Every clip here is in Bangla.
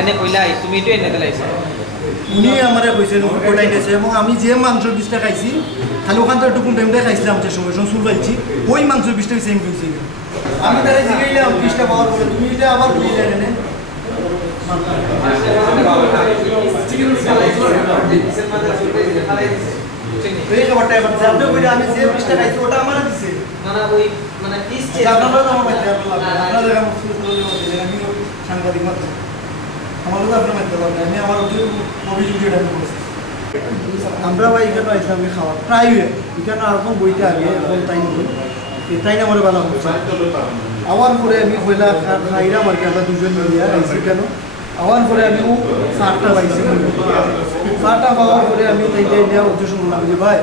এনে কইলাই তুমি তো এনে দিলাইছো উনি আমারে কইছেন কোটাই দিয়েছে এবং আমি যে মাংসের পিসটা খাইছি খালি ওখান থেকে টুকুন টাইমটা খাইছিলাম যে সময় চুল পাইছি ওই মাংসের পিসটা সেম কইছি আমি তারা জিগাইলাম পিসটা পাওয়ার পরে তুমি এটা আবার বুঝলে এনে এই খাবারটা এবার আপনি কইরা আমি যে পিসটা খাইছি ওটা আমারে দিছে না না ওই মানে পিস চেঞ্জ আপনারা তো আমার মধ্যে আপনারা দেখা মুশকিল করে আমি সাংবাদিক মাত্র আমার তো আপনার মধ্যে আমি আমার অভিযোগটা করছি আমরা ভাই এখানে আইসলাম খাওয়া প্রায় এখানে এখন বইতে আগে এখন তাই না আমার ভালো হচ্ছে আওয়ার পরে আমি পয়লা খাইলাম আর কি আমরা দুজন মিলিয়া আইসি কেন আওয়ার পরে আমি চারটা পাইছি চারটা পাওয়ার পরে আমি তাইতে নেওয়া উদ্দেশ্য করলাম যে ভাই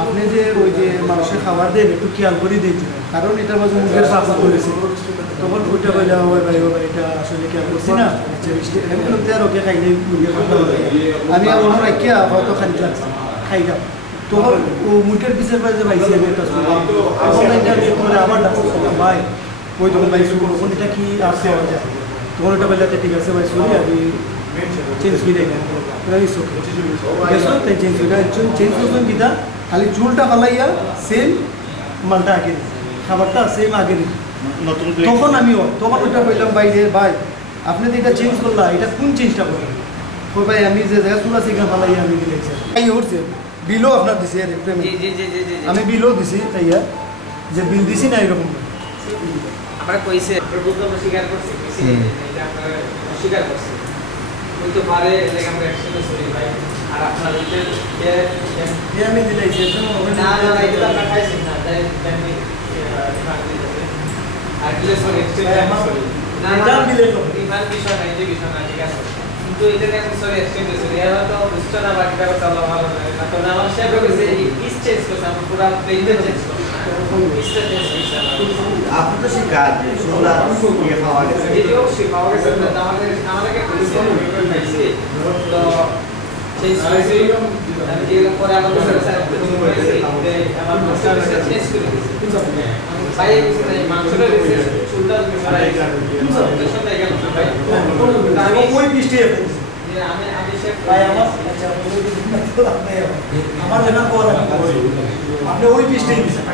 আপনি যে ওই যে মানুষের খাবার দেন একটু খেয়াল করে দিয়েছেন কারণ এটার মাঝে মুখের পাপা করেছে তখন ওইটা বললাম ওই ভাই এটা আসলে খেয়াল করছি না আর ওকে খাইলে মুখের পাপা আমি আমার রাখিয়া হয়তো খানিটা খাইলাম তখন ও মুখের পিছের পাশে পাইছি আমি একটা তখন আবার ডাক্তার ভাই ওই তখন ভাই তখন এটা কি আর খাওয়া যায় তখন ওটা বললে ঠিক আছে ভাই সরি আমি চেঞ্জ করে দেয় তাই চেঞ্জ করে চেঞ্জ করবেন কিনা খালি চুলটা পালাইয়া সেম মালটা আগে খাবারটা সেম আগে দিই তখন আমিও তখন ওইটা বললাম ভাই যে ভাই আপনি তো এটা চেঞ্জ করলা এটা কোন চেঞ্জটা করবেন ওই ভাই আমি যে জায়গা চুল আছে এখানে পালাইয়া আমি দিলেছি তাই উঠছে বিলও আপনার দিছি আমি বিলও দিছি তাইয়া যে বিল দিছি না এরকম আমরা কইছে স্বীকার করছি এটা আমরা স্বীকার করছি হইতে পারে লাইক আমরা একসাথে সরি ভাই আর আপনার হইতে যে আমি দিলাইছি না না এটা আমরা খাইছি না তাই আমি আর দিলে সরি সরি না না দিলে তো ইমান বিষয় না এই বিষয় না ঠিক আছে কিন্তু এটা আমি সরি এক্সচেঞ্জ করি আর তো বুঝছো না বাকিটা কথা ভালো না তো আমার শেয়ার করেছে এই পিস চেঞ্জ করছে আমরা পুরো প্লেন চেঞ্জ করছি আপনি তো শিকার যে সোলা ইয়ে পাওয়া গেছে ভিডিও শিখাওয়া গেছে আমাদেরকে কইছে তো চেঞ্জ করেছি আমি যে পরে আমাদের স্যার আমার মাস্টার চেঞ্জ করে দিয়েছে ভাই মাংসটা দিয়েছে চুলটা সরাই গেছে সাথে গেল ভাই আমি ওই পিস্টে আমি শেফ ভাই আমার আচ্ছা আমার জানা কোয়াল আপনি ওই পিস্টে দিছেন